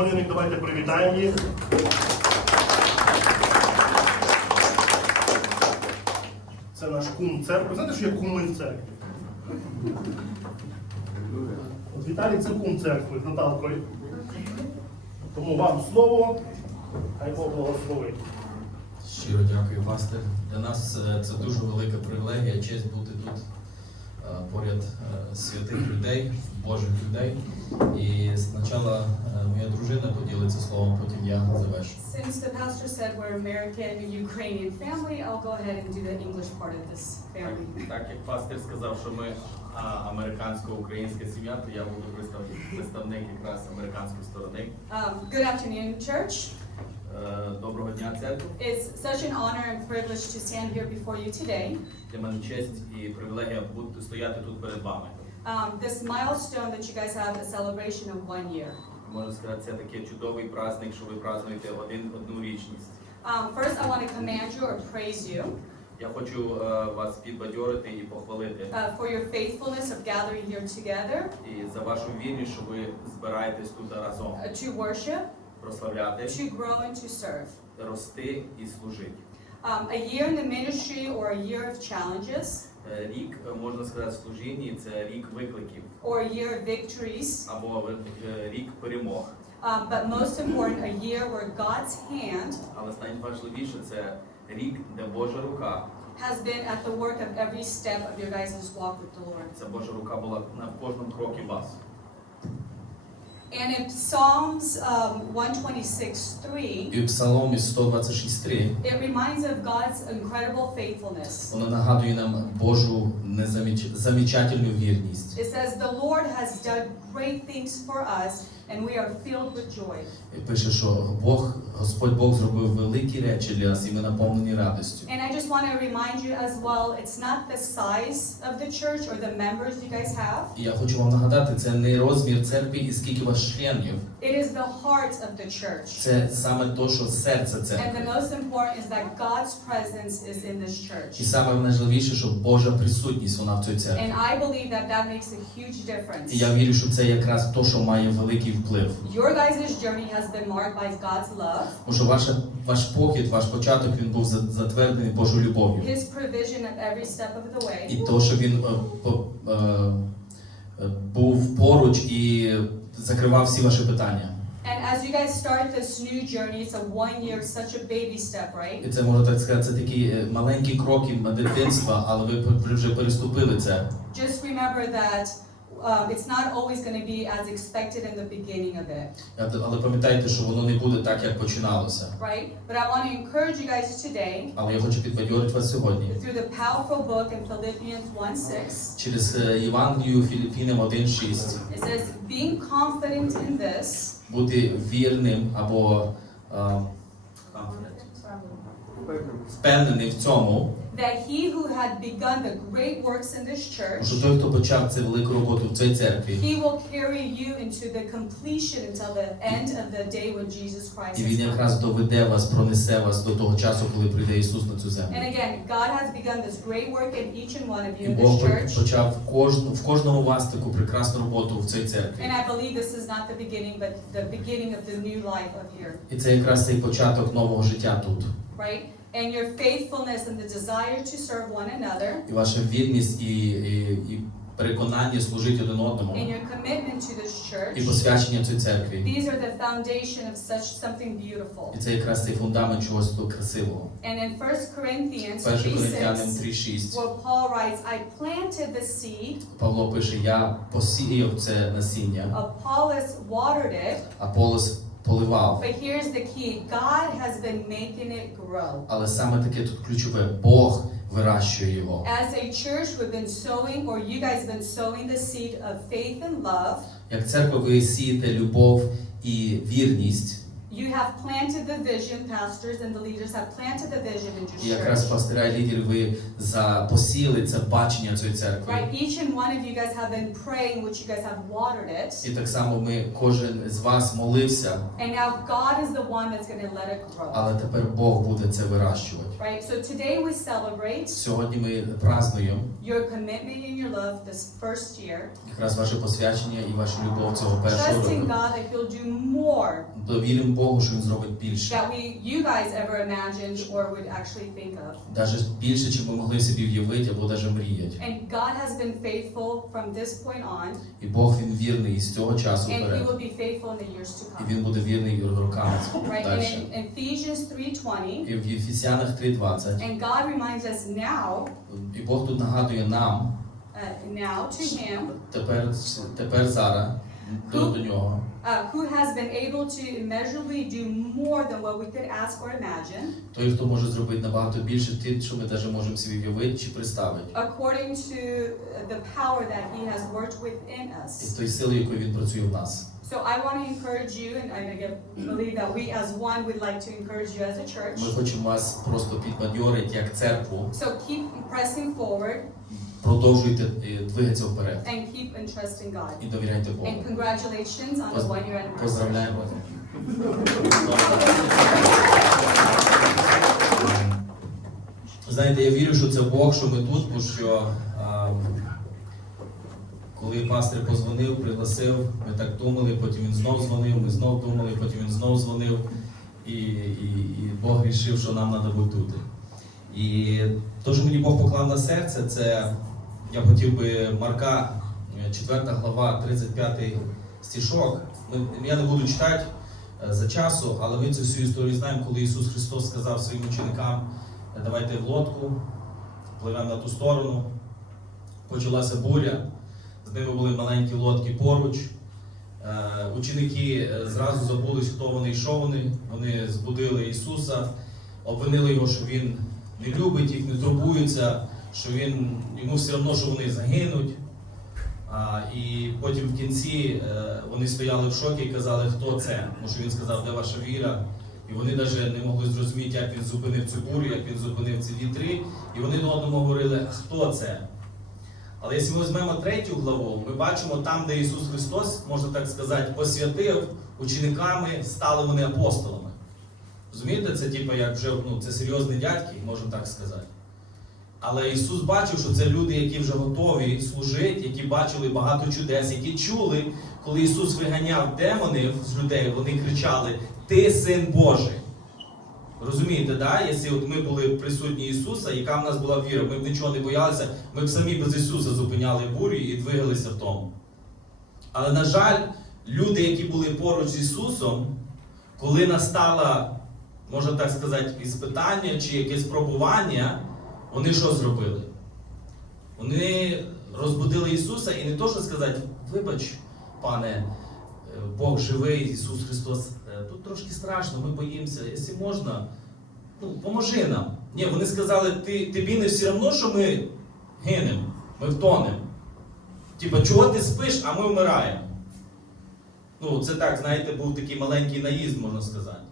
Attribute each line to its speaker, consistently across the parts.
Speaker 1: Родина Давайте привітаємо їх. Це наш кум церкви. Знаєте, що є куми в церкві? От Віталій це кум церкви з Наталкою. Тому вам слово, хай Бог благословить.
Speaker 2: Щиро дякую, пастор. Для нас е, це дуже велика привілегія, честь бути тут поряд е, святих людей, Божих людей. І спочатку е, моя дружина поділиться словом, потім я завершу.
Speaker 3: Since the pastor said we're American and Ukrainian family, I'll go ahead and do the English part of this family.
Speaker 4: Так як пастир сказав, що ми американсько-українська сім'я, то я буду представник якраз американської сторони.
Speaker 3: Um, good afternoon, church.
Speaker 4: Е, Доброго дня, церкву.
Speaker 3: It's such an honor and privilege to stand here before you today.
Speaker 4: Для мене честь і привілегія бути стояти тут перед вами.
Speaker 3: Um, this milestone that you guys have a celebration of one year.
Speaker 4: Можна сказати, це такий чудовий праздник, що ви празднуєте один одну річність.
Speaker 3: Um, first, I want to command you or praise you
Speaker 4: Я хочу е, вас підбадьорити і похвалити
Speaker 3: uh, for your faithfulness of gathering here together
Speaker 4: і за вашу вірність, що ви збираєтесь тут разом
Speaker 3: uh, to worship,
Speaker 4: прославляти,
Speaker 3: to grow, and to serve.
Speaker 4: рости і служити.
Speaker 3: Um, a year in the ministry or a year of challenges
Speaker 4: Е, Рік, е, можна сказати, служінні це рік викликів
Speaker 3: or a year of victories
Speaker 4: або е, рік перемог.
Speaker 3: Um, but most important, a year where God's hand
Speaker 4: Але найважливіше це рік, де Божа рука,
Speaker 3: has been at the work of every step of your guys' walk with the Lord.
Speaker 4: ця Божа рука була на кожному крокі вас.
Speaker 3: And in Psalms um, 126 3,
Speaker 2: І в Псаломі 126.3
Speaker 3: it reminds of God's incredible faithfulness.
Speaker 2: воно нагадує нам Божу незаміч... замічательну вірність.
Speaker 3: It says, The Lord has done great things for us, and we are filled with joy.
Speaker 2: І пише, що Бог, Господь Бог зробив великі речі для нас, і ми наповнені радістю.
Speaker 3: And I just want to remind you as well, it's not the size of the church or the members you guys have,
Speaker 2: І я хочу вам нагадати, це не розмір церкви і скільки у вас членів.
Speaker 3: it is the heart of the church.
Speaker 2: Це саме то, що серце
Speaker 3: And the
Speaker 2: церкви.
Speaker 3: most important is that God's presence is in this
Speaker 2: І
Speaker 3: church.
Speaker 2: саме найважливіше, що Божа присутність вона в цій церкві.
Speaker 3: And I believe that that makes a huge
Speaker 2: І
Speaker 3: difference.
Speaker 2: я вірю, що це якраз то, що має великий вплив.
Speaker 3: Your guys' journey has been marked by God's love,
Speaker 2: Тому що ваша, ваш похід, ваш початок він був затверджений Божою любов'ю.
Speaker 3: His provision at every step of the way.
Speaker 2: І то, що він е, е, е, був поруч і закривав всі ваші питання.
Speaker 3: And as you guys start this new journey, it's a one year, such a baby step, right?
Speaker 2: І це можна так сказати, це такі маленькі кроки дитинства, але ви вже переступили це.
Speaker 3: Just remember that um, it's not always going to be as expected in the beginning of it,
Speaker 2: Е, Але пам'ятайте, що воно не буде так, як починалося.
Speaker 3: right? But I want to encourage you guys today
Speaker 2: Але я хочу підбадьорити вас сьогодні
Speaker 3: through the powerful book in Philippians 1 6.
Speaker 2: через е, Євангелію Філіппінам 1.6.
Speaker 3: It says, being confident in this,
Speaker 2: Бути вірним або е, впевнений в цьому,
Speaker 3: that he who had begun the great works in this church,
Speaker 2: що той, хто почав цю велику роботу в цій церкві,
Speaker 3: he will carry you into the completion until the end of the day when Jesus Christ
Speaker 2: і
Speaker 3: is
Speaker 2: він
Speaker 3: come.
Speaker 2: якраз доведе вас, пронесе вас до того часу, коли прийде Ісус на цю землю.
Speaker 3: And again, God has begun this great work in each and one of you in
Speaker 2: Бог
Speaker 3: this church.
Speaker 2: почав в кожну в кожному вас таку прекрасну роботу в цій церкві.
Speaker 3: And I believe this is not the beginning, but the beginning of the new life of here,
Speaker 2: І це якраз цей початок нового життя тут.
Speaker 3: right? And your faithfulness and the desire to serve one another,
Speaker 2: І ваша вірність і, і, і Переконання служити один одному,
Speaker 3: and your commitment to this
Speaker 2: і
Speaker 3: church,
Speaker 2: посвячення цій церкві.
Speaker 3: these are the foundation of such something beautiful.
Speaker 2: І це якраз цей фундамент чогось тут красивого.
Speaker 3: And in 1 Corinthians 3 6,
Speaker 2: 3.6
Speaker 3: where Paul writes, I planted the seed,
Speaker 2: Павло пише: Я посіяв це насіння,
Speaker 3: Apollos watered it,
Speaker 2: Аполос поливав.
Speaker 3: but here's the key God has been making it grow.
Speaker 2: Але саме таке тут ключове Бог вирощує його.
Speaker 3: As a church, we've been sowing, or you guys have been sowing the seed of faith and love.
Speaker 2: Як церква, ви сієте любов і вірність.
Speaker 3: You have planted the vision, pastors and the leaders have planted the vision in
Speaker 2: І
Speaker 3: your
Speaker 2: якраз
Speaker 3: church.
Speaker 2: і лідери, ви за посіли це бачення цієї церкви.
Speaker 3: Right? Each and one of you guys have been praying, which you guys have watered it.
Speaker 2: І так само ми кожен з вас молився,
Speaker 3: And now God is the one that's going to let it grow.
Speaker 2: але тепер Бог буде це вирощувати.
Speaker 3: right? So today we celebrate
Speaker 2: Сьогодні ми празднуємо
Speaker 3: your commitment and your love this first year,
Speaker 2: якраз ваше посвячення і вашу любов цього першого
Speaker 3: trusting
Speaker 2: року.
Speaker 3: God that He'll do more
Speaker 2: Довіримо Богу, що він зробить більше.
Speaker 3: that we, you guys ever imagined or would actually think of.
Speaker 2: Навіть більше, чим ми могли собі уявити або навіть мріяти.
Speaker 3: And God has been faithful from this point on,
Speaker 2: І Бог він вірний із цього часу
Speaker 3: and He
Speaker 2: вперед.
Speaker 3: will be faithful in the years to
Speaker 2: І
Speaker 3: come.
Speaker 2: він буде вірний і роками
Speaker 3: Right? And
Speaker 2: далі.
Speaker 3: in Ephesians 3:20,
Speaker 2: І в Єфесянах 3.20.
Speaker 3: and God reminds us now,
Speaker 2: І Бог тут нагадує нам,
Speaker 3: uh, now to Him,
Speaker 2: тепер, тепер зараз, до, нього,
Speaker 3: uh, who has been able to immeasurably do more than what we could ask or imagine,
Speaker 2: той, хто може зробити набагато більше тим, що ми навіть можемо собі уявити чи представити.
Speaker 3: according to the power that He has worked within
Speaker 2: І той сили, якою він працює в нас.
Speaker 3: So I want to encourage you, and I get- believe that we as one would like to encourage you as a church.
Speaker 2: Ми хочемо вас просто підбадьорити як церкву.
Speaker 3: So keep pressing forward
Speaker 2: Продовжуйте е, двигатися вперед
Speaker 3: and keep entrusting God.
Speaker 2: і довіряйте Богу.
Speaker 3: And congratulations on the
Speaker 2: Поз-
Speaker 3: one year anniversary.
Speaker 2: Поздравляємо. Знаєте, я вірю, що це Бог, що ми тут, бо що а, коли пастир позвонив, пригласив, ми так думали, потім він знов дзвонив, ми знов думали, потім він знов дзвонив, і, і, і Бог вирішив, що нам треба бути тут. І те, що мені Бог поклав на серце, це я хотів би Марка, 4 глава, 35 стишок. Ми- Я не буду читати е, за часу, але ми цю всю історію знаємо, коли Ісус Христос сказав своїм ученикам, давайте в лодку, пливемо на ту сторону. Почалася буря, з ними були маленькі лодки поруч. Е, Ученики е, зразу забулись, хто вони і що вони. Вони збудили Ісуса, обвинили його, що Він не любить їх, не турбується, що він, йому все одно, що вони загинуть. І потім в кінці е, вони стояли в шокі і казали, хто це. Тому що він сказав, де ваша віра. І вони навіть не могли зрозуміти, як він зупинив цю бурю, як він зупинив ці вітри. І вони до одному говорили, хто це? Але якщо ми візьмемо третю главу, ми бачимо там, де Ісус Христос, можна так сказати, посвятив учениками, стали вони апостолами. Розумієте, це типу, як вже ну, це серйозні дядьки, можна так сказати. Але Ісус бачив, що це люди, які вже готові служити, які бачили багато чудес, які чули, коли Ісус виганяв демонів з людей, вони кричали: Ти син Божий. Розумієте, да? Якщо от ми були присутні Ісуса, яка в нас була віра, ми б нічого не боялися, ми б самі без Ісуса зупиняли бурю і двигалися в тому. Але, на жаль, люди, які були поруч з Ісусом, коли настала, можна так сказати, іспитання чи якесь пробування, вони що зробили? Вони розбудили Ісуса і не то, що сказати, вибач, пане, е, Бог живий, Ісус Христос, тут трошки страшно, ми боїмося, якщо можна, ну, поможи нам. Ні, вони сказали, ти, тобі не все одно, що ми гинемо, ми втонемо. Типа, чого ти спиш, а ми вмираємо. Ну, це так, знаєте, був такий маленький наїзд, можна сказати.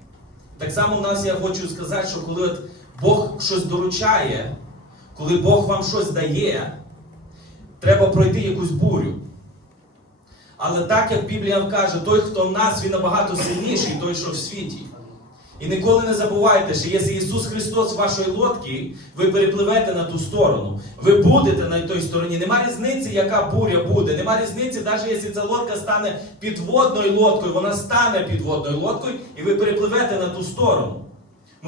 Speaker 2: Так само в нас я хочу сказати, що коли от Бог щось доручає, коли Бог вам щось дає, треба пройти якусь бурю. Але так як Біблія каже, той, хто в нас, він набагато сильніший, той, що в світі. І ніколи не забувайте, що якщо Ісус Христос вашої лодці, ви перепливете на ту сторону. Ви будете на той стороні. Нема різниці, яка буря буде. Нема різниці, навіть якщо ця лодка стане підводною лодкою, вона стане підводною лодкою, і ви перепливете на ту сторону.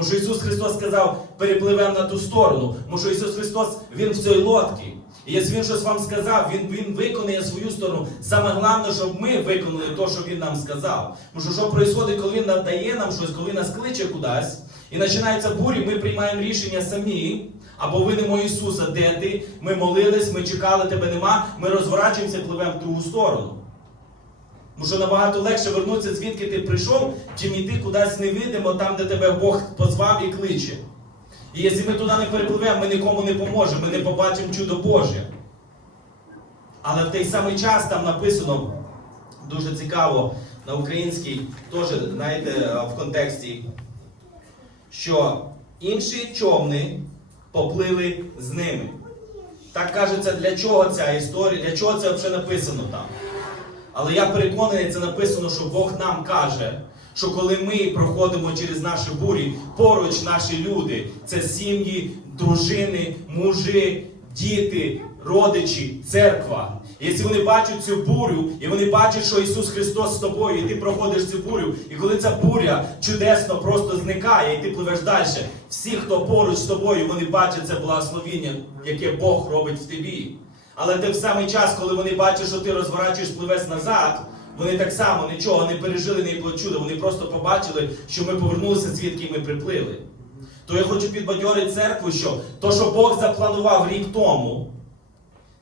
Speaker 2: Що Ісус Христос сказав, перепливемо на ту сторону. Що Ісус Христос, Він в цій лодці. І якщо Він щось вам сказав, Він, він виконує свою сторону. Саме головне, щоб ми виконали те, що Він нам сказав. Тому що що відбувається, коли Він надає нам щось, коли нас кличе кудись, і починається бурі, ми приймаємо рішення самі. Або винемо Ісуса, де ти? Ми молились, ми чекали, тебе нема, ми розворачуємося пливемо в другу сторону. Тому набагато легше вернутися, звідки ти прийшов, чим іти кудись невидимо, там, де тебе Бог позвав і кличе. І якщо ми туди не перепливемо, ми нікому не поможемо, ми не побачимо чудо Боже. Але в той самий час там написано дуже цікаво на українській, теж, знаєте, в контексті, що інші човни поплили з ними. Так кажеться, для чого ця історія, для чого це взагалі написано там. Але я переконаний, це написано, що Бог нам каже, Що коли ми проходимо через наші бурі, поруч наші люди, це сім'ї, дружини, мужі, діти, родичі, церква. І Якщо вони бачать цю бурю, і вони бачать, що Ісус Христос з тобою, і ти проходиш цю бурю, і коли ця буря чудесно просто зникає, і ти пливеш далі, всі, хто поруч з тобою, вони бачать це благословіння, яке Бог робить в тобі. Але ти в самий час, коли вони бачать, що ти розворачуєш, пливеш назад, вони так само нічого не пережили, не чуда. Вони просто побачили, що ми повернулися звідки ми приплили. То я хочу підбадьорити церкву, що то, що Бог запланував рік тому,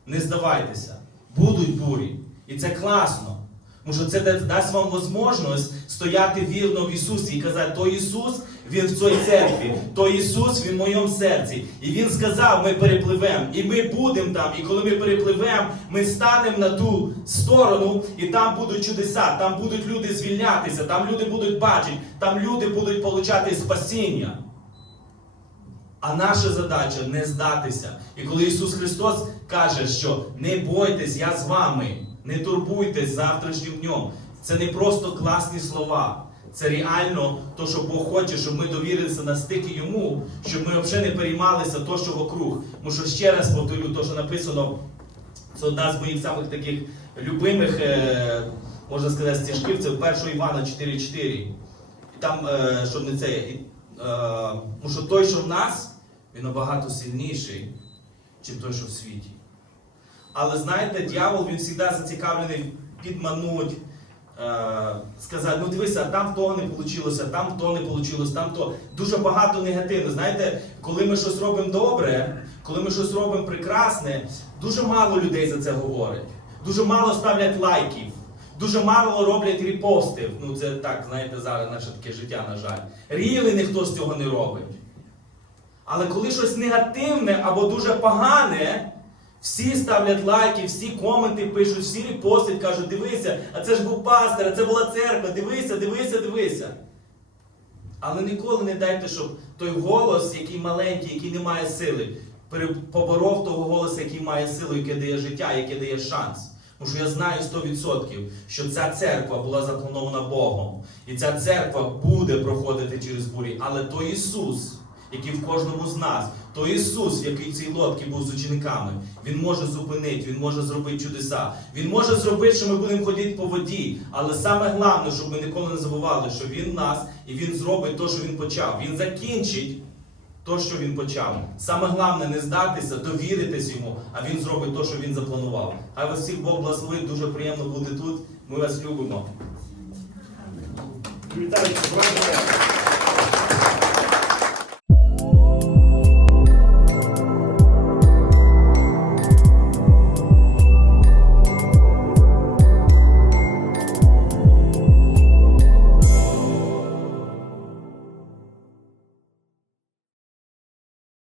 Speaker 2: не здавайтеся, будуть бурі. І це класно. Тому що це дасть вам можливість стояти вірно в Ісусі і казати, то Ісус, Він в цій церкві, то Ісус, Він в моєму серці. І Він сказав, ми перепливемо. І ми будемо там. І коли ми перепливемо, ми станемо на ту сторону, і там будуть чудеса, там будуть люди звільнятися, там люди будуть бачити, там люди будуть получати спасіння. А наша задача не здатися. І коли Ісус Христос каже, що не бойтесь, я з вами, не турбуйтесь завтрашнім днем. Це не просто класні слова. Це реально то, що Бог хоче, щоб ми довірилися настільки йому, щоб ми взагалі не переймалися то, що вокруг. Тому що ще раз повторю, то, що написано, це одна з моїх самих таких любимих, е, можна сказати, стежків, це в 1 Івана 4.4. І там, е, щоб не це, е, тому що той, що в нас, він набагато сильніший, ніж той, що в світі. Але знаєте, дьявол він завжди зацікавлений підмануть, сказати, ну дивися, там того не вийшло, там то не вийшло, там то. Дуже багато негативно. Знаєте, коли ми щось робимо добре, коли ми щось робимо прекрасне, дуже мало людей за це говорять. Дуже мало ставлять лайків. Дуже мало роблять репостів. Ну це так, знаєте, зараз наше таке життя, на жаль. Ріли ніхто з цього не робить. Але коли щось негативне або дуже погане, всі ставлять лайки, всі коменти пишуть, всі репостять, кажуть, дивися, а це ж був пастор, а це була церква, дивися, дивися, дивися. Але ніколи не дайте, щоб той голос, який маленький, який не має сили, поборов того голосу, який має силу, яке дає життя, яке дає шанс. Тому що я знаю 100%, що ця церква була запланована Богом. І ця церква буде проходити через бурі. Але той Ісус, який в кожному з нас, той Ісус, який в цій лодці був з учениками, Він може зупинити, Він може зробити чудеса. Він може зробити, що ми будемо ходити по воді. Але саме головне, щоб ми ніколи не забували, що Він нас і Він зробить те, що Він почав. Він закінчить то, що він почав. Саме головне не здатися, довіритись йому, а він зробить те, що він запланував. Хай вас всіх Бог благословить, дуже приємно бути тут. Ми вас любимо.
Speaker 1: Браво!